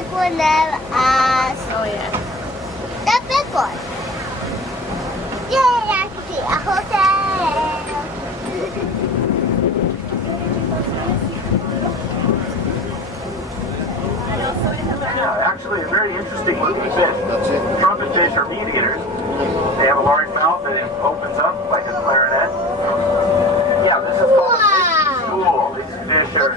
big one there as Oh yeah. the big one. Yay, I can see a hotel. Yeah, actually a very interesting looking fish. Trumpet fish are meat eaters. They have a large mouth that opens up like a clarinet. Yeah, this is called a mixed school. These fish are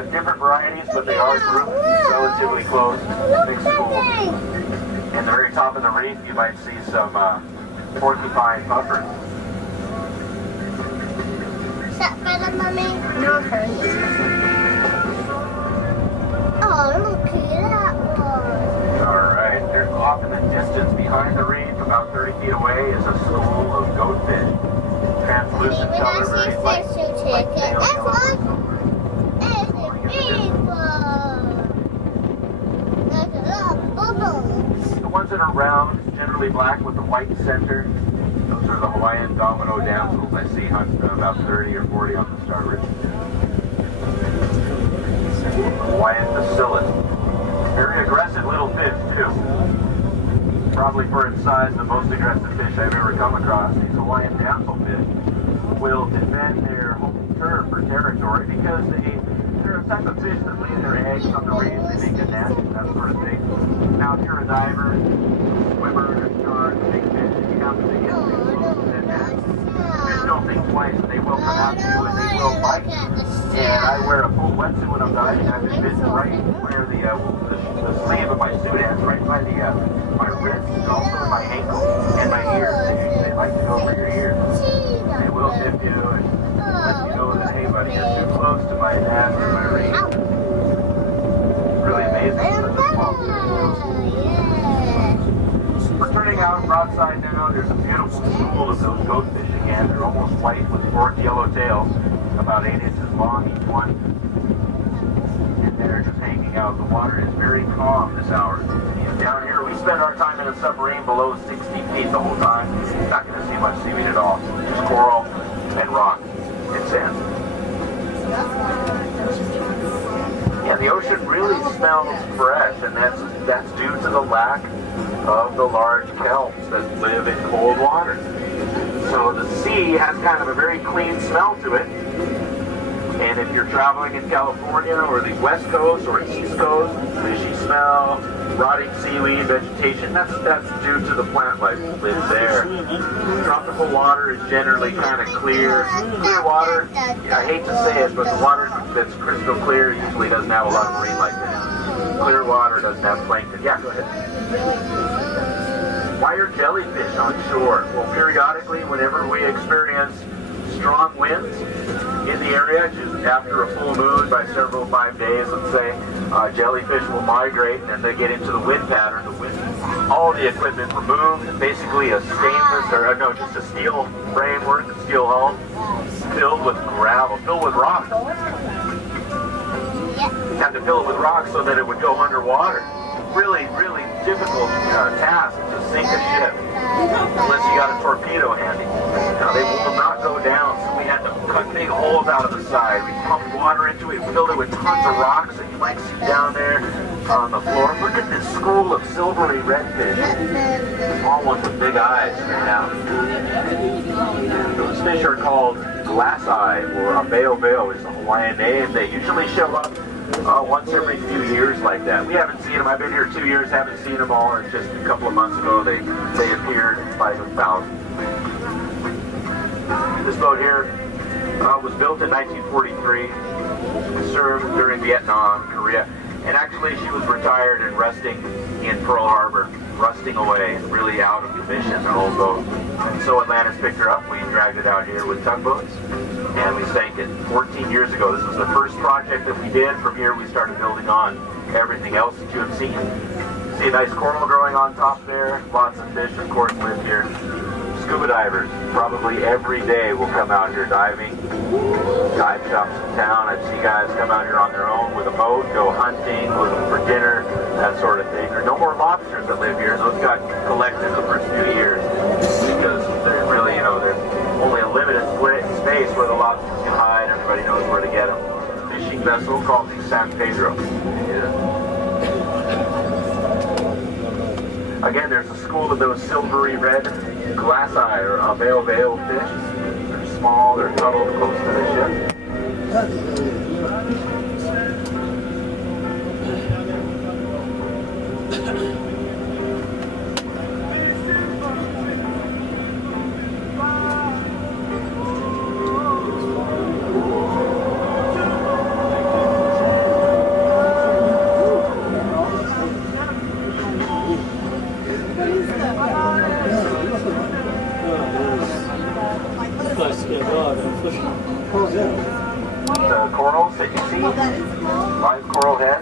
in different varieties, but they are grouped relatively close. Mixed school. In the very top of the reef, you might see some porcupine puffers. Is that better, Mummy? No, friends. Oh, look at that one. Alright, there's off in the distance behind the reef, about 30 feet away, is a school of goatfish. Translucent When I color, see very fish, light. you take it. That's one. There's a big one. There's a lot of bubbles. The ones that are round, generally black with the white center, those are the Hawaiian domino damsels. I see about 30 or 40 on the starboard. Hawaiian bacillus. Very aggressive little fish too. Probably for its size, the most aggressive fish I've ever come across. These Hawaiian damselfish will defend their home turf or territory because they're a type of fish that lay their eggs on the reef. They make a nest, that sort of thing. Now if you're a diver, swimmer, a shark, a big fish, you have to get too close to that nest. Fish don't think twice, they will come after you and they will bite. And I wear a full wetsuit when I'm diving. I've been bitten right where the sleeve of my suit ends, right by my wrist, and also my ankle and my ears. They like to go for your ears. They will tip you and let you know that, hey buddy, you're too close to my nest or my reef. It's really amazing. Such a small fish. We're turning out broadside now. There's a beautiful school of those goatfish again. They're almost white with forked yellow tails, about 8 inches long each one. And they're just hanging out. The water is very calm this hour. Down here, we spend our time in a submarine below 60 feet the whole time. Not going to see much seaweed at all. Just coral and rock and sand. Yeah, the ocean really smells fresh, and that's due to the lack of the large kelps that live in cold water. So the sea has kind of a very clean smell to it. And if you're traveling in California or the West Coast or East Coast, fishy smell, rotting seaweed, vegetation, that's due to the plant life that lives there. Tropical water is generally kind of clear. Clear water, I hate to say it, but the water that's crystal clear usually doesn't have a lot of marine life in it. Clear water doesn't have plankton. Yeah, go ahead. Why are jellyfish on shore? Well, periodically, whenever we experience strong winds in the area, just after a full moon by 5 days, let's say, jellyfish will migrate and they get into the wind pattern. All the equipment removed, basically a stainless, just a steel framework, a steel hull, filled with gravel, filled with rock. You had to fill it with rock so that it would go underwater. Really, really difficult task to sink a ship unless you got a torpedo handy. Now they will not go down, so we had to cut big holes out of the side. We pumped water into it, filled it with tons of rocks that you might see down there on the floor. Look at this school of silvery redfish. Small ones with big eyes straight out. Those fish are called glass-eye, or beo, is the Hawaiian name. They usually show up once every few years like that. We haven't seen them. I've been here 2 years, haven't seen them all. And just a couple of months ago, they appeared by the thousands. This boat here was built in 1943. Served during Vietnam, Korea. And actually, she was retired and resting in Pearl Harbor, rusting away, really out of commission, an old boat. And so Atlantis picked her up. We dragged it out here with tugboats, and we sank it 14 years ago. This was the first project that we did. From here, we started building on everything else that you have seen. See a nice coral growing on top there. Lots of fish, of course, live here. Scuba divers, probably every day, will come out here diving. Dive shops in town. I see guys come out here on their own with a boat, go hunting, looking for dinner, that sort of thing. There are no more lobsters that live here. Those got collected the first few years because they're really, there's only a limited space where the lobsters can hide. Everybody knows where to get them. Fishing vessel called the San Pedro. Yeah. Again, there's a school of those silvery red glass eye or veil fish. They're small, they're cuddled close to the ship. The corals that you see, live coral head.